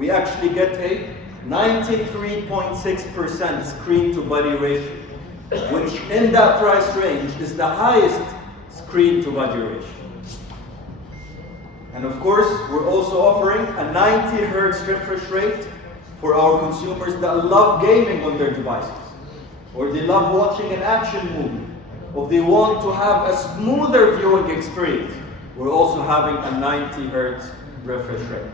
we actually get a 93.6% screen to body ratio, which in that price range is the highest screen to body ratio. And of course, we're also offering a 90 Hz refresh rate for our consumers that love gaming on their devices, or they love watching an action movie, or they want to have a smoother viewing experience. We're also having a 90 Hz refresh rate.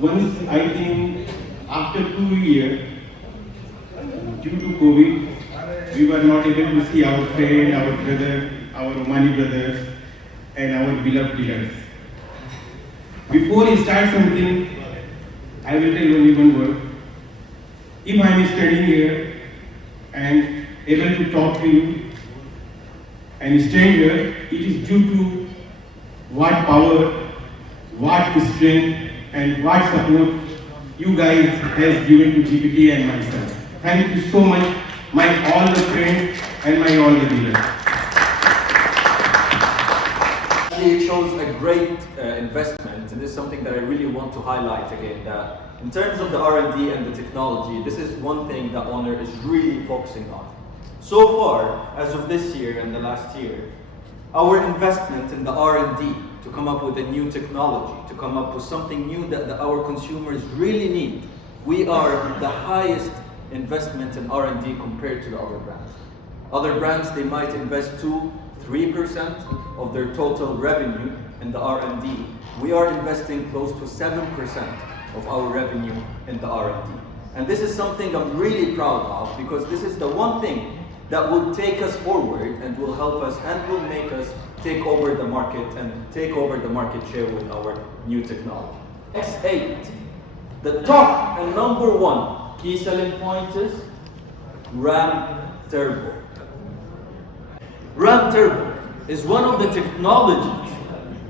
Once, I think, after 2 years, due to COVID, we were not able to see our friend, our brother, our Omani brothers, and our beloved dealers. Before I start something, I will tell only one word. If I am standing here and able to talk to you and stand here, it is due to what power, what strength, and what support you guys has given to GPT and myself. Thank you so much, my all the friends and my all the dealers. It shows a great investment, and this is something that I really want to highlight again, that in terms of the R&D and the technology, this is one thing that Honor is really focusing on. So far, as of this year and the last year, our investment in the R&D to come up with a new technology, to come up with something new that our consumers really need, we are the highest investment in R&D compared to the other brands. Other brands, they might invest 2-3% of their total revenue in the R&D. We are investing close to 7% of our revenue in the R&D. And this is something I'm really proud of, because this is the one thing that will take us forward and will help us and will make us take over the market and take over the market share with our new technology. X8, the top and number one key selling point is RAM Turbo. RAM Turbo is one of the technologies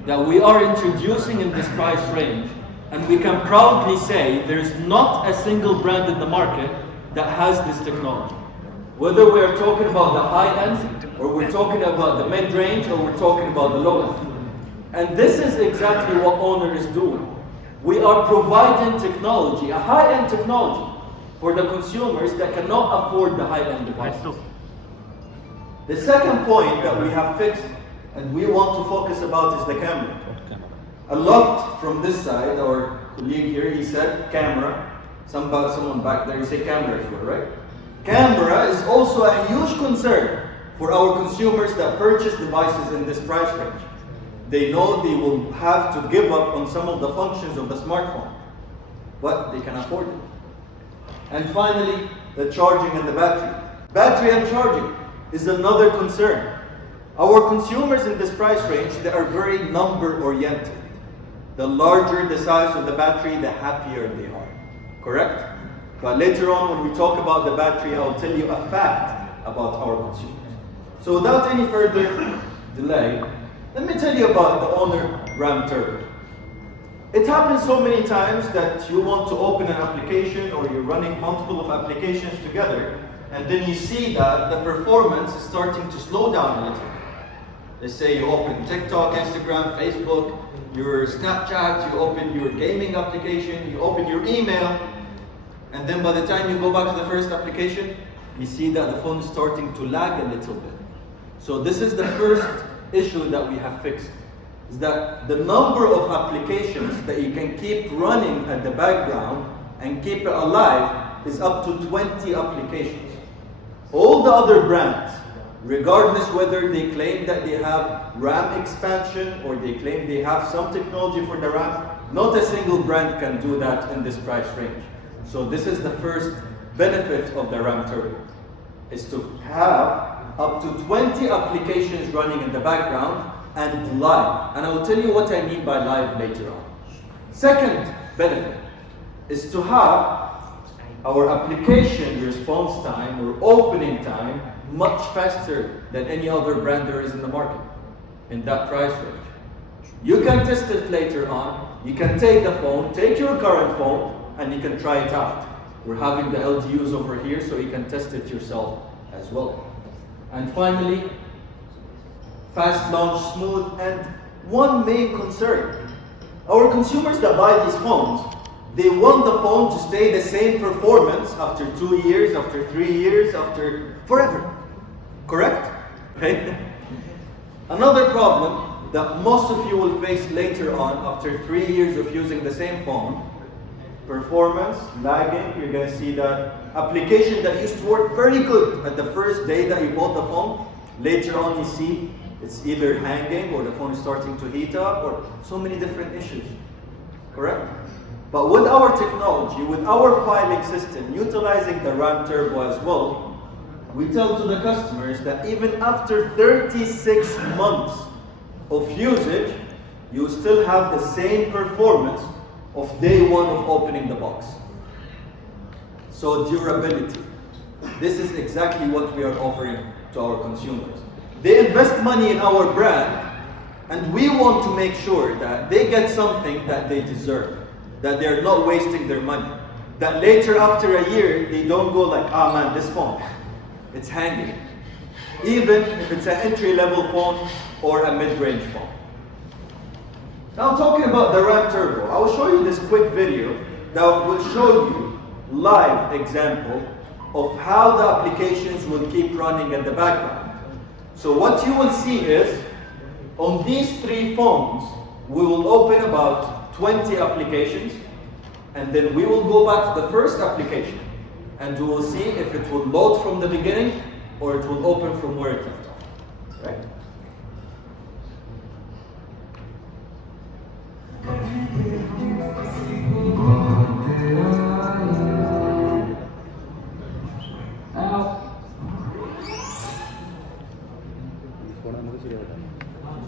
that we are introducing in this price range, and we can proudly say there's not a single brand in the market that has this technology. Whether we're talking about the high end, or we're talking about the mid-range, or we're talking about the low end. And this is exactly what Honor is doing. We are providing technology, a high-end technology, for the consumers that cannot afford the high-end devices. The second point that we have fixed, and we want to focus about, is the camera. A lot from this side, our colleague here, he said camera. Someone back there, you say camera as well, right? Camera is also a huge concern for our consumers that purchase devices in this price range. They know they will have to give up on some of the functions of the smartphone, but they can afford it. And finally, the charging and the battery. Battery and charging is another concern. Our consumers in this price range, they are very number oriented. The larger the size of the battery, the happier they are. Correct? But later on, when we talk about the battery, I'll tell you a fact about our consumers. So without any further delay, let me tell you about the Honor RAM Turbo. It happens so many times that you want to open an application, or you're running multiple of applications together, and then you see that the performance is starting to slow down a little. Let's say you open TikTok, Instagram, Facebook, your Snapchat, you open your gaming application, you open your email, and then by the time you go back to the first application, you see that the phone is starting to lag a little bit. So this is the first issue that we have fixed, is that the number of applications that you can keep running at the background and keep it alive is up to 20 applications. All the other brands, regardless whether they claim that they have RAM expansion or they claim they have some technology for the RAM, not a single brand can do that in this price range. So this is the first benefit of the RAM Turbo, is to have up to 20 applications running in the background and live. And I will tell you what I mean by live later on. Second benefit is to have our application response time or opening time much faster than any other brand there is in the market in that price range. You can test it later on. You can take the phone, take your current phone, and you can try it out. We're having the LTUs over here so you can test it yourself as well. And finally, fast launch, smooth, and one main concern. Our consumers that buy these phones, they want the phone to stay the same performance after 2 years, after 3 years, after forever. Correct? Okay? Another problem that most of you will face later on after 3 years of using the same phone, performance, lagging. You're going to see that application that used to work very good at the first day that you bought the phone, later on you see it's either hanging or the phone is starting to heat up or so many different issues. Correct? But with our technology, with our filing system, utilizing the RAM Turbo as well, we tell to the customers that even after 36 months of usage, you still have the same performance of day one of opening the box. So durability. This is exactly what we are offering to our consumers. They invest money in our brand, and we want to make sure that they get something that they deserve, that they're not wasting their money. That later, after a year, they don't go like, ah man, this phone, it's hanging. Even if it's an entry-level phone or a mid-range phone. Now talking about the RAM Turbo, I will show you this quick video that will show you live example of how the applications will keep running in the background. So what you will see is, on these 3 phones, we will open about 20 applications, and then we will go back to the first application, and we will see if it will load from the beginning or it will open from where it left off. Right?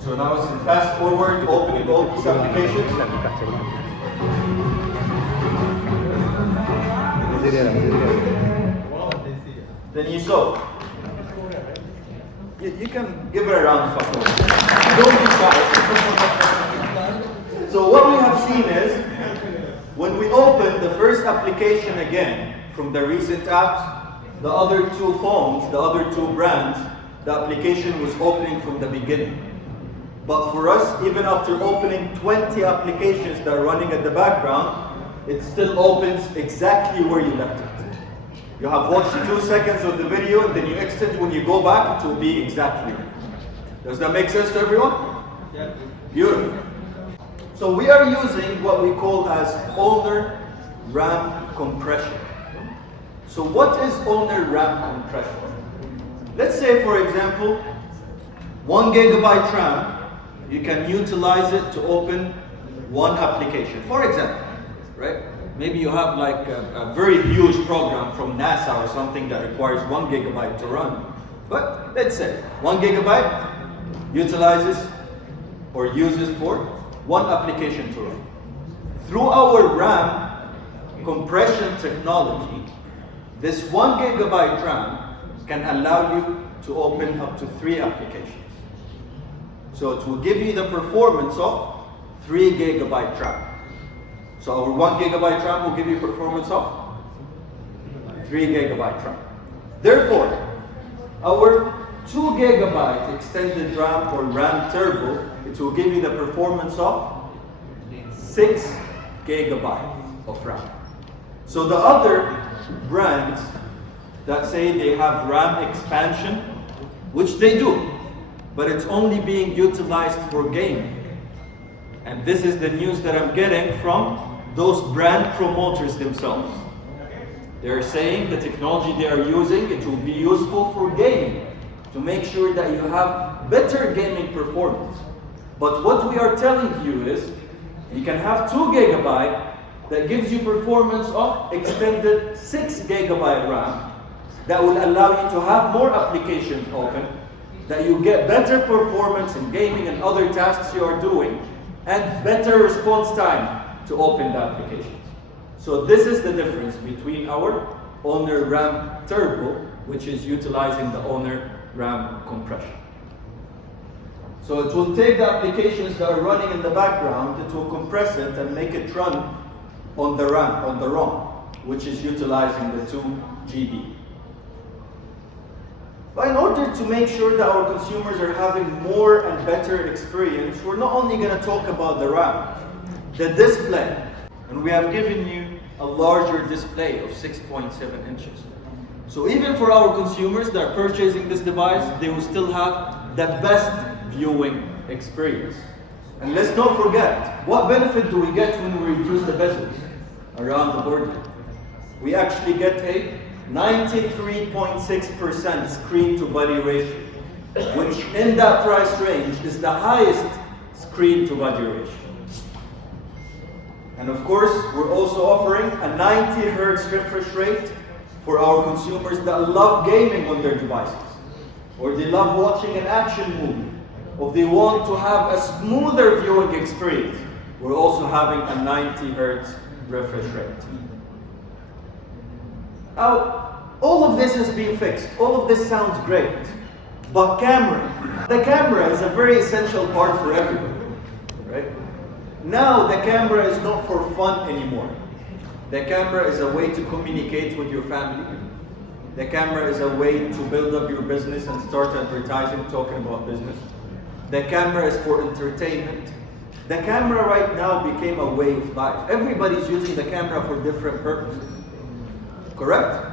So now it's fast forward, opening all these applications. Then you saw. You can give it a round of applause. Don't be shy. So what we have seen is, when we open the first application again from the recent apps, the other 2 phones, the other 2 brands, the application was opening from the beginning. But for us, even after opening 20 applications that are running at the background, it still opens exactly where you left it. You have watched 2 seconds of the video, and then you exit. When you go back, it will be exactly. Does that make sense to everyone? Yeah. Beautiful. So we are using what we call as owner RAM compression. So what is owner RAM compression? Let's say, for example, 1 GB RAM, you can utilize it to open 1 application. For example, right? Maybe you have like a very huge program from NASA or something that requires 1 GB to run. But let's say 1 GB utilizes or uses for 1 application to run. Through our RAM compression technology, this 1 GB RAM can allow you to open up to 3 applications. So it will give you the performance of 3 GB RAM. So our 1 GB RAM will give you performance of 3 GB RAM. Therefore, our 2 GB extended RAM or RAM Turbo, it will give you the performance of 6 GB of RAM. So the other brands that say they have RAM expansion, which they do, but it's only being utilized for gaming. And this is the news that I'm getting from those brand promoters themselves. They're saying the technology they are using, it will be useful for gaming, to make sure that you have better gaming performance. But what we are telling you is, you can have 2 GB that gives you performance of extended 6 GB RAM that will allow you to have more applications open, that you get better performance in gaming and other tasks you are doing, and better response time to open the applications. So this is the difference between our owner RAM Turbo, which is utilizing the owner RAM compression. So it will take the applications that are running in the background, it will compress it and make it run on the RAM, on the ROM, which is utilizing the 2 GB. But in order to make sure that our consumers are having more and better experience, we're not only going to talk about the RAM, the display. And we have given you a larger display of 6.7 inches. So even for our consumers that are purchasing this device, they will still have the best viewing experience. And let's not forget, what benefit do we get when we reduce the bezels around the border? We actually get a 93.6% screen to body ratio, which in that price range is the highest screen to body ratio. And of course, we're also offering a 90 Hz refresh rate for our consumers that love gaming on their devices, or they love watching an action movie, or they want to have a smoother viewing experience. We're also having a 90 Hz refresh rate. Now, all of this has been fixed. All of this sounds great. But the camera is a very essential part for everybody, right? Now the camera is not for fun anymore. The camera is a way to communicate with your family. The camera is a way to build up your business and start advertising, talking about business. The camera is for entertainment. The camera right now became a way of life. Everybody's using the camera for different purposes. Correct?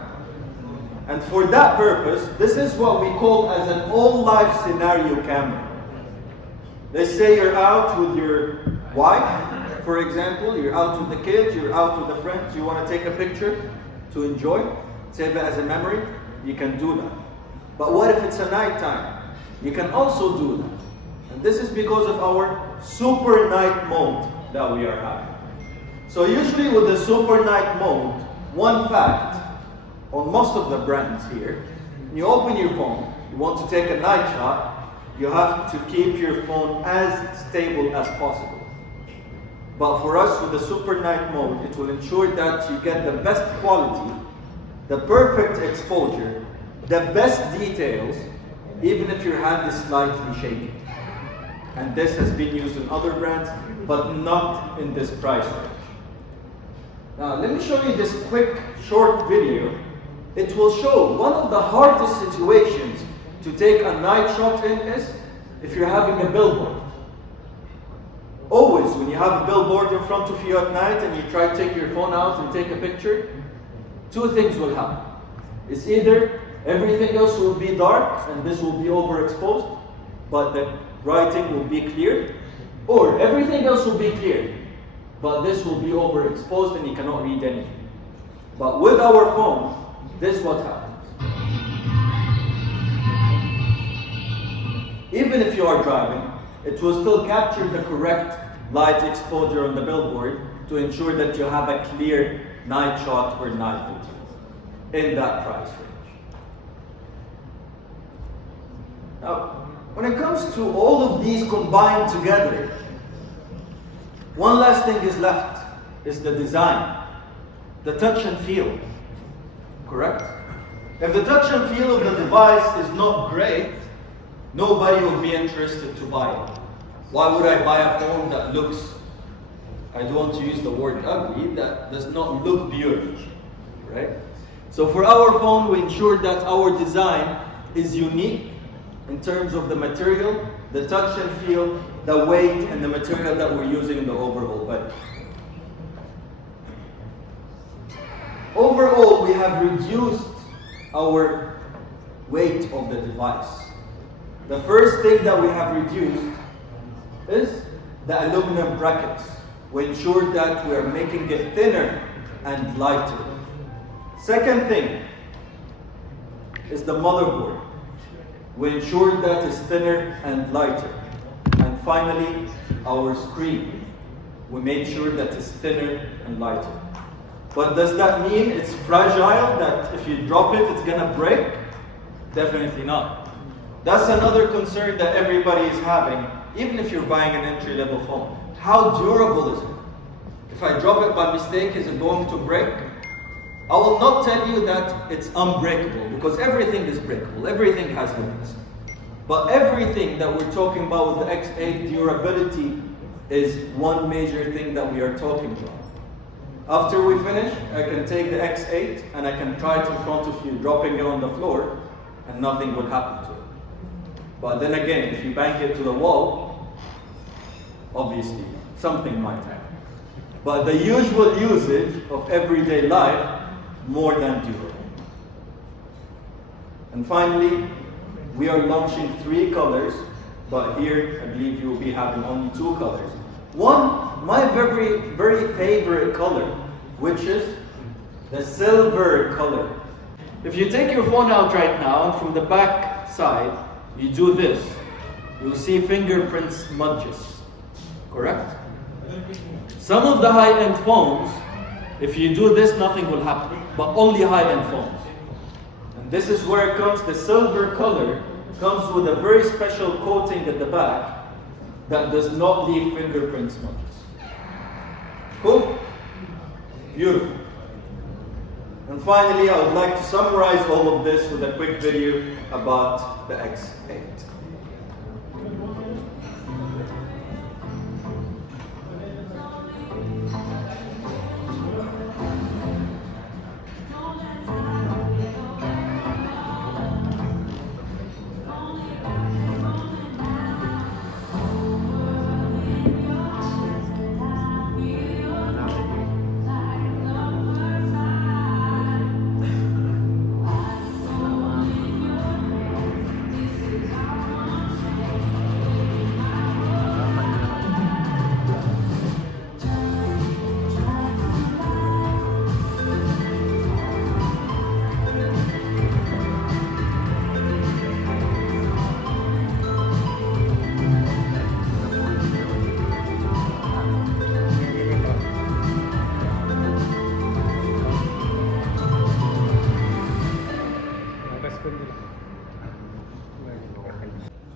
And for that purpose, this is what we call as an all-life scenario camera. Let's say you're out with your wife, for example, you're out with the kids, you're out with the friends, you want to take a picture to enjoy, save it as a memory, you can do that. But what if it's a nighttime? You can also do that. And this is because of our super night mode that we are having. So usually with the super night mode, one fact, on most of the brands here, when you open your phone, you want to take a night shot, you have to keep your phone as stable as possible. But for us, with the super night mode, it will ensure that you get the best quality, the perfect exposure, the best details, even if your hand is slightly shaking. And this has been used in other brands, but not in this price range. Now, let me show you this quick, short video. It will show one of the hardest situations to take a night shot in is if you're having a billboard. Always, when you have a billboard in front of you at night and you try to take your phone out and take a picture, 2 things will happen. It's either everything else will be dark and this will be overexposed, but the writing will be clear, or everything else will be clear, but this will be overexposed and you cannot read anything. But with our phone, this is what happens. Even if you are driving, it will still capture the correct light exposure on the billboard to ensure that you have a clear night shot or night video in that price range. Now, when it comes to all of these combined together, one last thing is left, is the design, the touch and feel. Correct? If the touch and feel of the device is not great, nobody will be interested to buy it. Why would I buy a phone that looks, I don't want to use the word ugly, that does not look beautiful, right? So for our phone, we ensure that our design is unique in terms of the material, the touch and feel, the weight, and the material that we're using in the overall body. Overall, we have reduced our weight of the device. The first thing that we have reduced is the aluminum brackets. We ensure that we are making it thinner and lighter. Second thing is the motherboard. We ensure that it's thinner and lighter. And finally, our screen. We made sure that it's thinner and lighter. But does that mean it's fragile, that if you drop it, it's gonna break? Definitely not. That's another concern that everybody is having, even if you're buying an entry-level phone. How durable is it? If I drop it by mistake, is it going to break? I will not tell you that it's unbreakable, because everything is breakable, everything has limits. But everything that we're talking about with the X8 durability is one major thing that we are talking about. After we finish, I can take the X8 and I can try it in front of you, dropping it on the floor, and nothing will happen to it. But then again, if you bang it to the wall, obviously something might happen. But the usual usage of everyday life, more than durable. And finally, we are launching 3 colors, but here I believe you will be having only 2 colors. One, my very, very favorite color, which is the silver color. If you take your phone out right now, and from the back side, you do this, you'll see fingerprint smudges, correct? Some of the high-end phones, if you do this, nothing will happen, but only high-end phones. And this is where it comes, the silver color comes with a very special coating at the back that does not leave fingerprint smudges. Cool? Beautiful. And finally, I would like to summarize all of this with a quick video about the X8.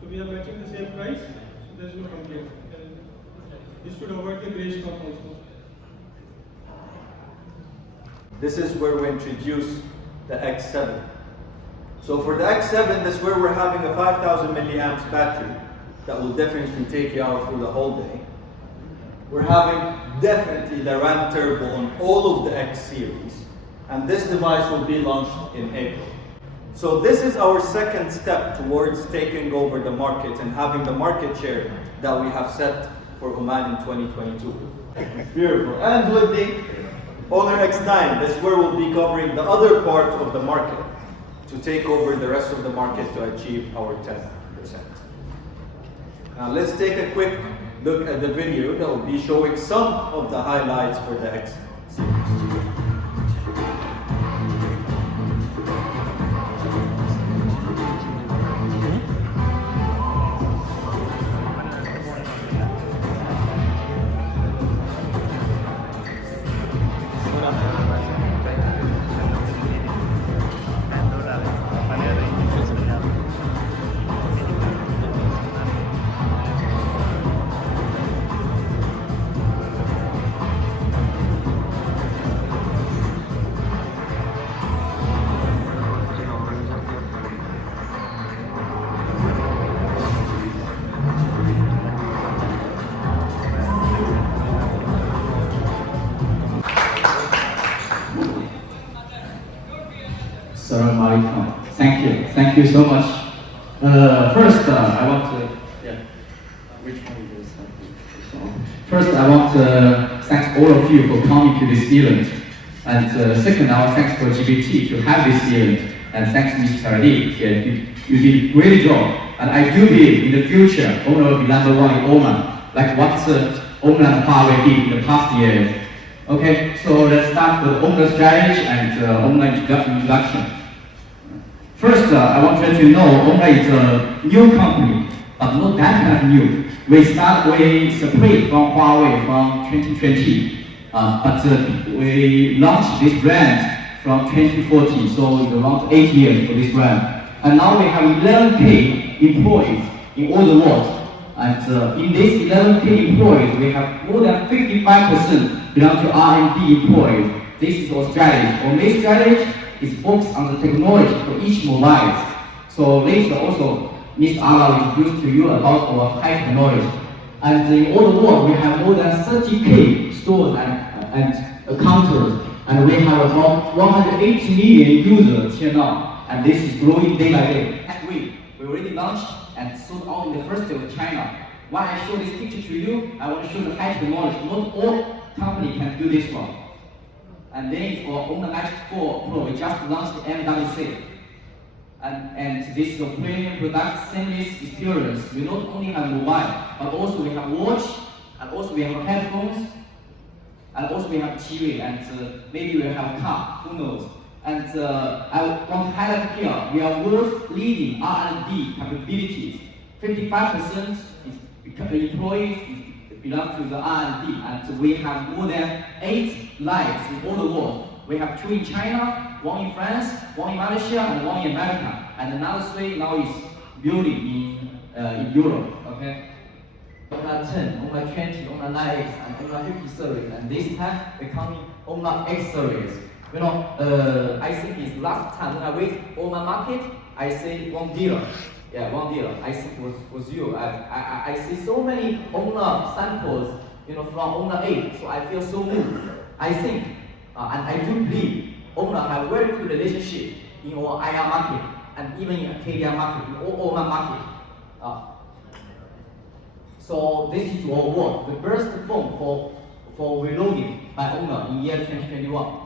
So we are matching the same price, so there is no complaint. And this should avoid the grey stock also. This is where we introduce the X7. So for the X7, this is where we're having a 5000 milliamps battery that will definitely take you out through the whole day. We're having definitely the RAM Turbo on all of the X series, and this device will be launched in April. So this is our second step towards taking over the market and having the market share that we have set for Oman in 2022. Beautiful. And with the Honor X9, this is where we'll be covering the other part of the market to take over the rest of the market to achieve our 10%. Now let's take a quick look at the video that will be showing some of the highlights for the X series. Thank you so much. First, I want to. Yeah. Which one is this? First, I want to thank all of you for coming to this event, and second, I want to thank for GBT to have this event. and thanks Mr. Tardi. You did a great job. And I do believe in the future, Oman will be number one in Oman, like what Oman and Huawei did in the past years. Okay, so let's start with Oman strategy and Oman introduction. First, I want you to know Oman is a new company, but not that kind of new. We separate from Huawei from 2020, but we launched this brand from 2014, so it's around 8 years for this brand. And now we have 11K employees in all the world. And in this 11K employees, we have more than 55% belong to R&D employees. This is our strategy. Our main strategy is focused on the technology for each mobile. So later also, Mr. Ala will introduce to you about our high technology. And in all the world, we have more than 30K stores and counters. And we have about 180 million users here now. And this is growing day by day. Last week, we already launched and sold out in the first day of China. Why I show this picture to you, I want to show the high technology. Not all companies can do this one. And then it's our Oman Magic 4 Pro. We just launched the MWC. And this is a premium product, seamless experience. We not only have mobile, but also we have watch, and also we have headphones, and also we have TV, and maybe we have a car, who knows. And I want to highlight here, we are world leading R&D capabilities. 55% is employees belong to the R&D, and we have more than 8 labs in all the world. We have 2 in China, 1 in France, 1 in Malaysia, and 1 in America. And another 3 now is building in Europe. Okay. Oman 10, Oman 20, Oman 9X, and Oman 50 series. And this time we're coming Oman X series. You know, I think it's last time when I went Oman market, I see one dealer. Yeah, one dealer. I think was you. I see so many Oman samples, you know, from Oman 8. So I feel so moved. I think, and I do believe Oman have very good relationship in our IR market and even in KDR market, in all Oman market. So this is our work, the first phone for reloading by Oman in year 2021.